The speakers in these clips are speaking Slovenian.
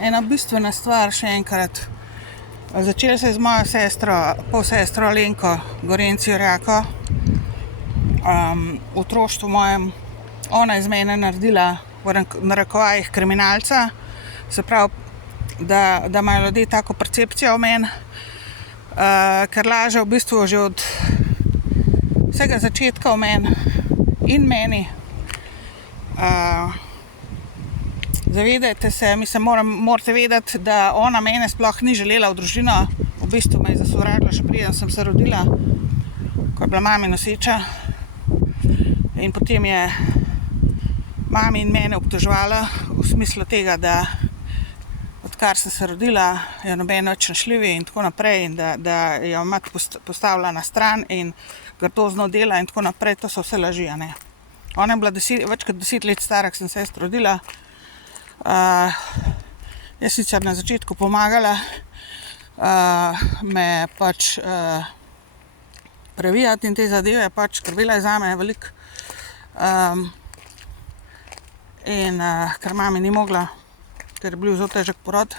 ena bistvena stvar še enkrat. Začel se je z mojo sestro, polsestro Alenko Gorenc-Jurjako. V otroštvu mojem ona iz mene naredila v narekovajih kriminalca, se pravi, da imajo ljudje tako percepcijo o meni, ker laže v bistvu že od vsega začetka o meni in meni. Zavedajte se, morate vedeti, da ona mene sploh ni želela v družino, v bistvu me je zasovražila, še preden sem se rodila, ko je bila mami noseča. In potem je mami in mene obtoževala v smislu tega, da odkar sem se rodila, je noben več našljiv in tako naprej, in da jo mat postavila na stran in grdozno dela in tako naprej. To so vse laži, a ne. Ona je bila več kot 10 let stara, ko sem se rodila. Jaz sicer na začetku pomagala me pač previjati in te zadeve, pač skrbela je zame veliko. In ker mami ni mogla, ker je bil zelo težek porod.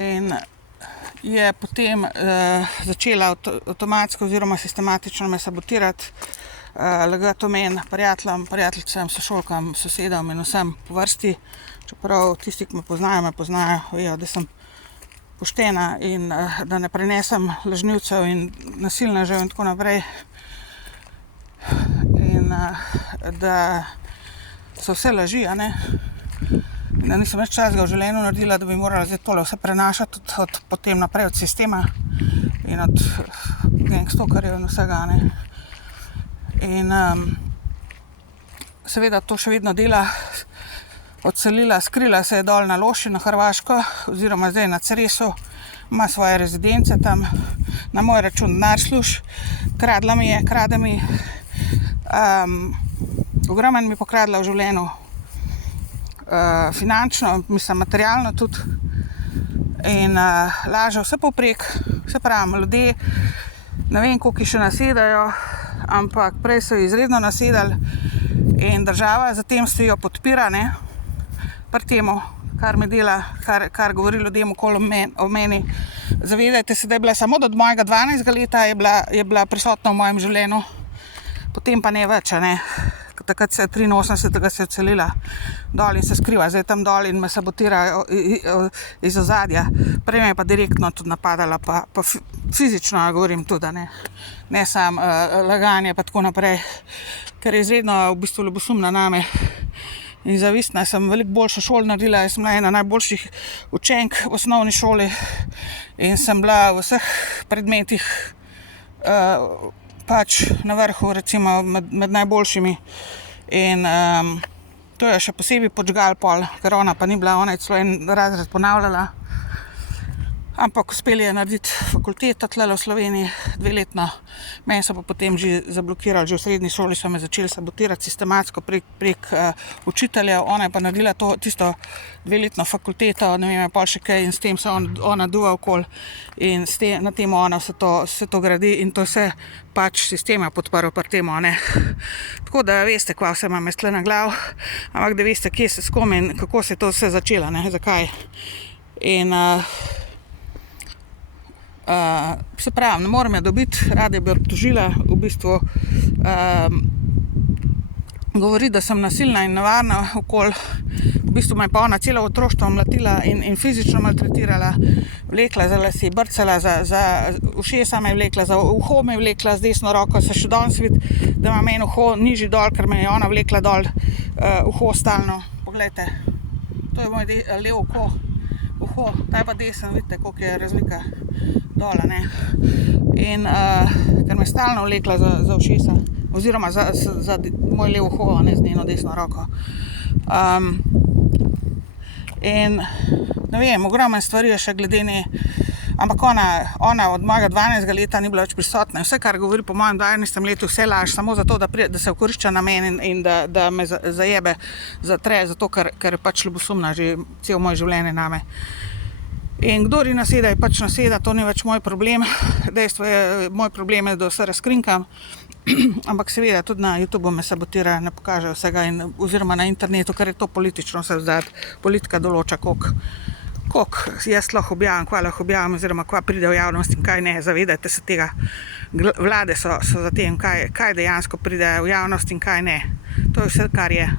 In je potem začela avtomatsko oziroma sistematično me sabotirati, lagati o meni prijateljicam, sošolkam, sosedom in vsem po vrsti. Čeprav tisti, ki me poznajo, vejo, da sem poštena in da ne prenesem lažnivcev in nasilnežev in tako naprej. In da so vse laži, a ne. In da nisem več časga v življenju naredila, da bi morala zdaj tole vse prenašati od potem naprej od sistema in od gangstokerjev in vsega, a ne. In seveda to še vedno dela. Odselila, skrila se je dol na Loši, na Hrvaško, oziroma zdaj na Cresu. Ima svoje rezidence tam, na moj račun denar služi. Krade mi. Ogromno mi pokradla v življenju. Finančno, materialno tudi. In laže vse povprek. Vse pravim, ljudje, ne vem, koliko še nasedajo, ampak prej so izredno nasedali in država zatem se jo podpira, ne, pri temu, kar me dela, kar govori ljudem okoli o meni. Zavedajte se, da je bila samo do mojega 12. leta je bila prisotna v mojem življenju, potem pa ne več, ne. Takrat se je 83. se je odselila dol in se skriva zdaj tam dol in me sabotira iz ozadja. Prej me je pa direktno tudi napadala, pa fizično govorim tudi, ne samo laganje pa tako naprej, ker je izredno v bistvu ljubosumna name in zavistna. Sem veliko boljšo šolo naredila, jaz sem bila ena najboljših učenk v osnovni šoli in sem bila v vseh predmetih pač na vrhu, recimo med najboljšimi. In to je še posebej podžgal pol, ker ona pa ni bila, ona je celo en razred ponavljala. Ampak uspeli je narediti fakulteto tlele v Sloveniji, 2-letno. Meni so pa potem že zablokirali, že v srednji šoli so me začeli sabotirati sistematsko prek učiteljev. Ona je pa naredila tisto 2-letno fakulteto, ne vem, pol še kaj, in s tem se ona duva okoli in na temo ona vse to gradi in to vse pač sistem je podprl pri temu, ne. Tako da veste, kva vse imam jaz tle na glav, ampak da veste, kje se s kom in kako se je to vse začelo, ne, zakaj. In se pravi, ne morem jo dobiti, rada bi obtožila, v bistvu govori, da sem nasilna in nevarna okoli. V bistvu me je pa ona celo otroštvo mlatila in fizično maltretirala, vlekla za lase, brcala za ušesa me je vlekla, za uho me je vlekla z desno roko, se še danes vidi, da imam eno uho nižji dol, ker me je ona vlekla dol uho stalno. Poglejte, to je moj levo uho, ta je pa desen, vidite, koliko je razlika dol, ne. In ker me je stalno vlekla za ušesa, oziroma za moj levo uho, ne, z njeno desno roko. In ne vem, ogromno stvari je še glede nje, ampak ona od mojega 12. leta ni bila več prisotna. Vse, kar govori po mojem 12. letu, vse laž, samo zato, da se okorišča na meni in da me zajebe, zatre, zato ker je pač ljubosumna že cel moj življenje name. In kdor ji naseda, je pač naseda, to ni več moj problem. Dejstvo je, moj problem je, da vse razkrinkam. Ampak seveda tudi na YouTubeu me sabotirajo, ne pokažejo vsega oziroma na internetu, ker je to politično vse vzad. Politika določa, koliko jaz lahko objavim, kva lahko objavim oziroma kva pride v javnost in kaj ne. Zavedajte se tega. Vlade so za tem, kaj dejansko pride v javnost in kaj ne. To je vse, kar je.